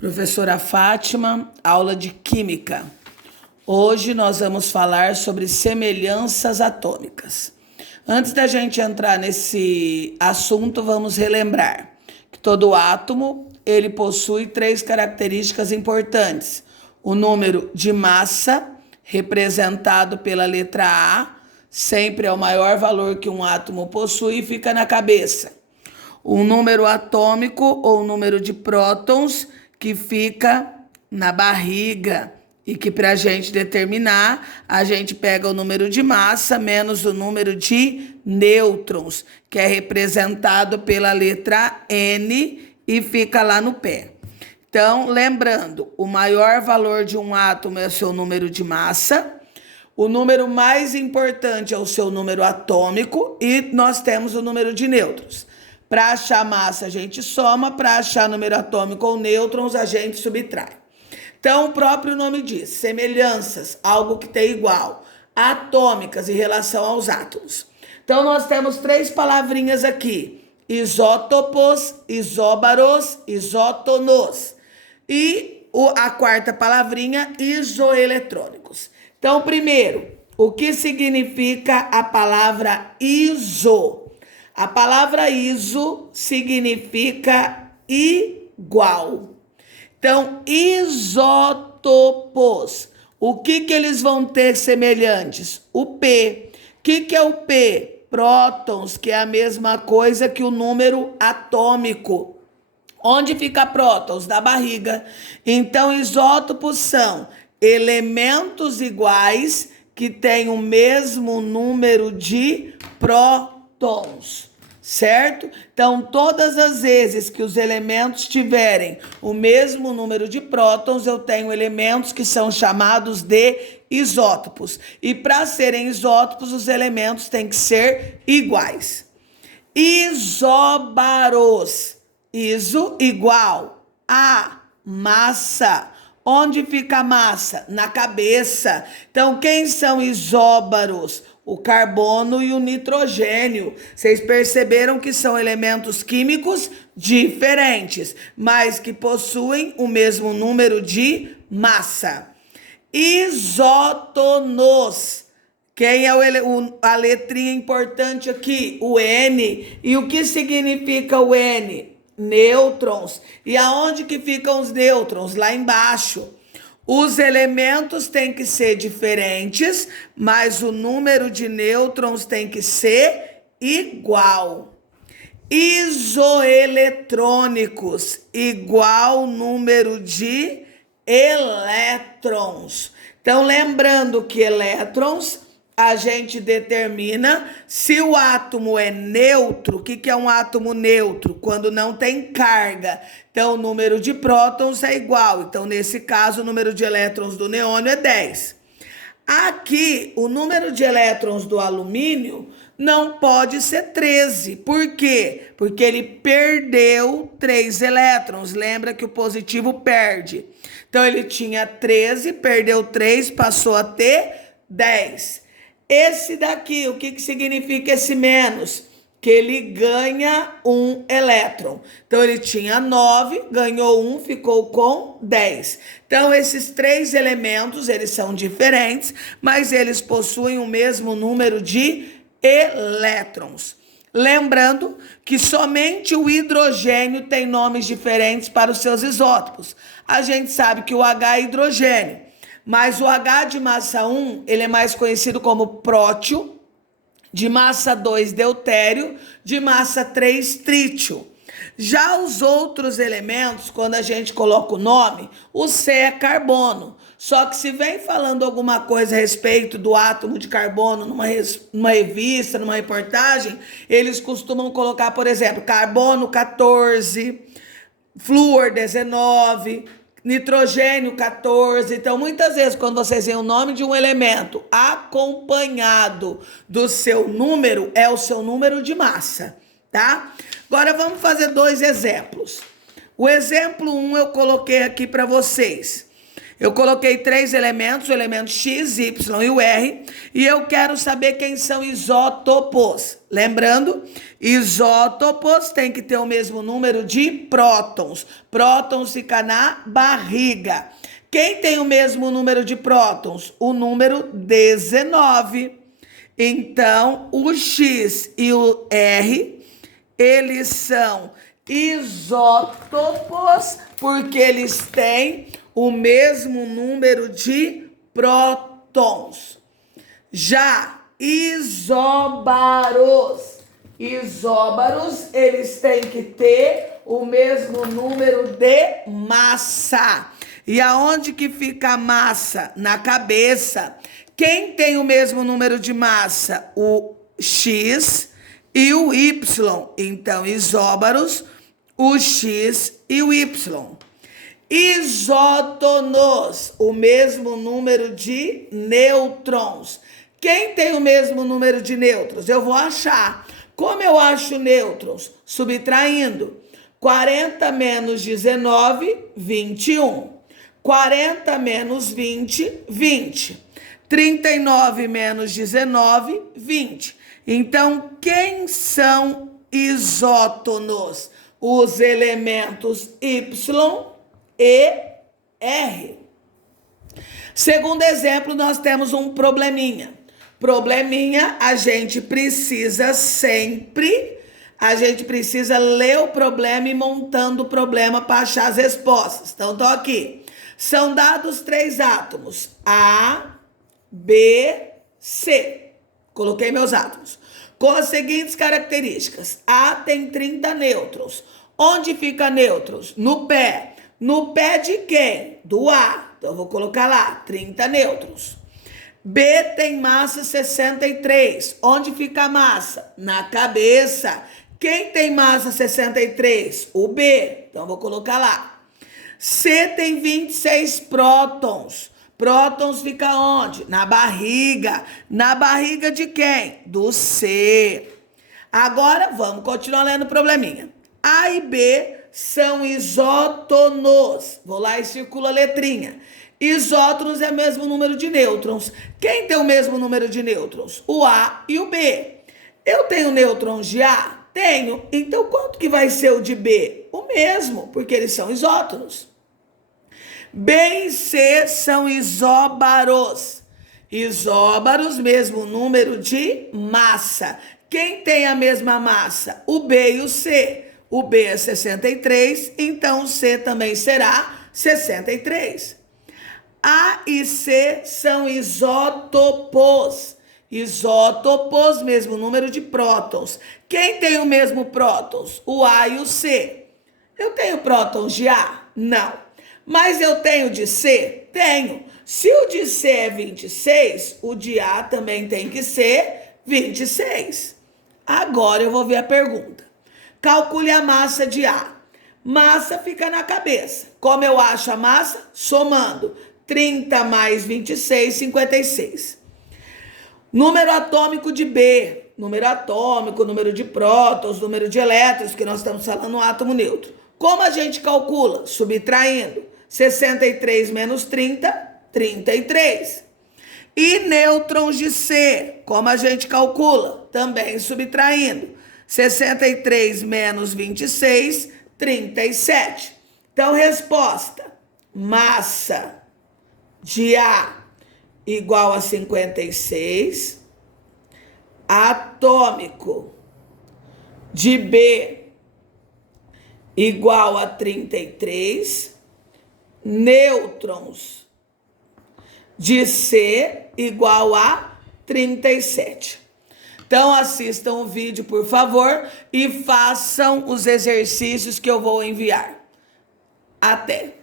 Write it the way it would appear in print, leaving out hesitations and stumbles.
Professora Fátima, aula de Química. Hoje nós vamos falar sobre semelhanças atômicas. Antes da gente entrar nesse assunto, vamos relembrar que todo átomo ele possui três características importantes. O número de massa, representado pela letra A, sempre é o maior valor que um átomo possui e fica na cabeça. O número atômico ou número de prótons, que fica na barriga, e que para a gente determinar, a gente pega o número de massa menos o número de nêutrons, que é representado pela letra N e fica lá no pé. Então, lembrando, o maior valor de um átomo é o seu número de massa, o número mais importante é o seu número atômico e nós temos o número de nêutrons. Para achar massa, a gente soma, para achar número atômico ou nêutrons, a gente subtrai. Então, o próprio nome diz, semelhanças, algo que tem igual, atômicas em relação aos átomos. Então, nós temos três palavrinhas aqui, isótopos, isóbaros, isótonos. E a quarta palavrinha, isoeletrônicos. Então, primeiro, o que significa a palavra iso? A palavra iso significa igual. Então, isótopos. O que eles vão ter semelhantes? O P. O que é o P? Prótons, que é a mesma coisa que o número atômico. Onde fica prótons? Na barriga. Então, isótopos são elementos iguais que têm o mesmo número de prótons. Certo? Então, todas as vezes que os elementos tiverem o mesmo número de prótons, eu tenho elementos que são chamados de isótopos. E para serem isótopos, os elementos têm que ser iguais. Isóbaros. Iso igual a massa. Onde fica a massa? Na cabeça. Então, quem são isóbaros? O carbono e o nitrogênio. Vocês perceberam que são elementos químicos diferentes, mas que possuem o mesmo número de massa. Isótonos. Quem é a letrinha importante aqui? O N. E o que significa o N? Nêutrons. E aonde que ficam os nêutrons? Lá embaixo. Os elementos têm que ser diferentes, mas o número de nêutrons tem que ser igual. Isoeletrônicos, igual número de elétrons. Então, lembrando que elétrons, a gente determina se o átomo é neutro. O que é um átomo neutro? Quando não tem carga. Então, o número de prótons é igual. Então, nesse caso, o número de elétrons do neônio é 10. Aqui, o número de elétrons do alumínio não pode ser 13. Por quê? Porque ele perdeu 3 elétrons. Lembra que o positivo perde. Então, ele tinha 13, perdeu 3, passou a ter 10. Esse daqui, o que significa esse menos? Que ele ganha 1 elétron. Então, ele tinha 9, ganhou 1, ficou com 10. Então, esses três elementos, eles são diferentes, mas eles possuem o mesmo número de elétrons. Lembrando que somente o hidrogênio tem nomes diferentes para os seus isótopos. A gente sabe que o H é hidrogênio. Mas o H de massa 1, ele é mais conhecido como prótio, de massa 2, deutério, de massa 3, trítio. Já os outros elementos, quando a gente coloca o nome, o C é carbono. Só que se vem falando alguma coisa a respeito do átomo de carbono numa revista, numa reportagem, eles costumam colocar, por exemplo, carbono 14, flúor 19, nitrogênio 14. Então, muitas vezes, quando vocês veem o nome de um elemento acompanhado do seu número, é o seu número de massa, tá? Agora, vamos fazer 2 exemplos. O exemplo 1 eu coloquei aqui para vocês. Eu coloquei 3 elementos, o elemento X, Y e o R, e eu quero saber quem são isótopos. Lembrando, isótopos tem que ter o mesmo número de prótons. Prótons fica na barriga. Quem tem o mesmo número de prótons? O número 19. Então, o X e o R, eles são isótopos porque eles têm o mesmo número de prótons. Já isóbaros, eles têm que ter o mesmo número de massa. E aonde que fica a massa? Na cabeça. Quem tem o mesmo número de massa? O X e o Y. Então, isóbaros, o X e o Y. Isótonos, o mesmo número de nêutrons. Quem tem o mesmo número de nêutrons? Eu vou achar. Como eu acho nêutrons? Subtraindo. 40 menos 19, 21. 40 menos 20, 20. 39 menos 19, 20. Então, quem são isótonos? Os elementos Y e R. Segundo exemplo, nós temos um probleminha. Probleminha, a gente precisa ler o problema e montando o problema para achar as respostas. Então, tô aqui. São dados 3 átomos, A, B, C. Coloquei meus átomos. Com as seguintes características. A tem 30 nêutrons. Onde fica nêutrons? No pé. No pé de quem? Do A. Então, eu vou colocar lá, 30 nêutrons. B tem massa 63. Onde fica a massa? Na cabeça. Quem tem massa 63? O B. Então, eu vou colocar lá. C tem 26 prótons. Prótons fica onde? Na barriga. Na barriga de quem? Do C. Agora, vamos continuar lendo o probleminha. A e B são isótonos. Vou lá e circula a letrinha. Isótonos é o mesmo número de nêutrons. Quem tem o mesmo número de nêutrons? O A e o B. Eu tenho nêutrons de A? Tenho. Então, quanto que vai ser o de B? O mesmo, porque eles são isótonos. B e C são isóbaros. Isóbaros, mesmo número de massa. Quem tem a mesma massa? O B e o C. O B é 63, então o C também será 63. A e C são isótopos. Isótopos, mesmo número de prótons. Quem tem o mesmo prótons? O A e o C. Eu tenho prótons de A? Não. Mas eu tenho de C? Tenho. Se o de C é 26, o de A também tem que ser 26. Agora eu vou ver a pergunta. Calcule a massa de A. Massa fica na cabeça. Como eu acho a massa? Somando. 30 mais 26, 56. Número atômico de B. Número atômico, número de prótons, número de elétrons, que nós estamos falando no átomo neutro. Como a gente calcula? Subtraindo. 63 menos 30, 33. E nêutrons de C, como a gente calcula? Também subtraindo. 63 menos 26, 37. Então, resposta. Massa de A igual a 56. Atômico de B igual a 33. Nêutrons de C igual a 37. Então, assistam o vídeo, por favor, e façam os exercícios que eu vou enviar. Até!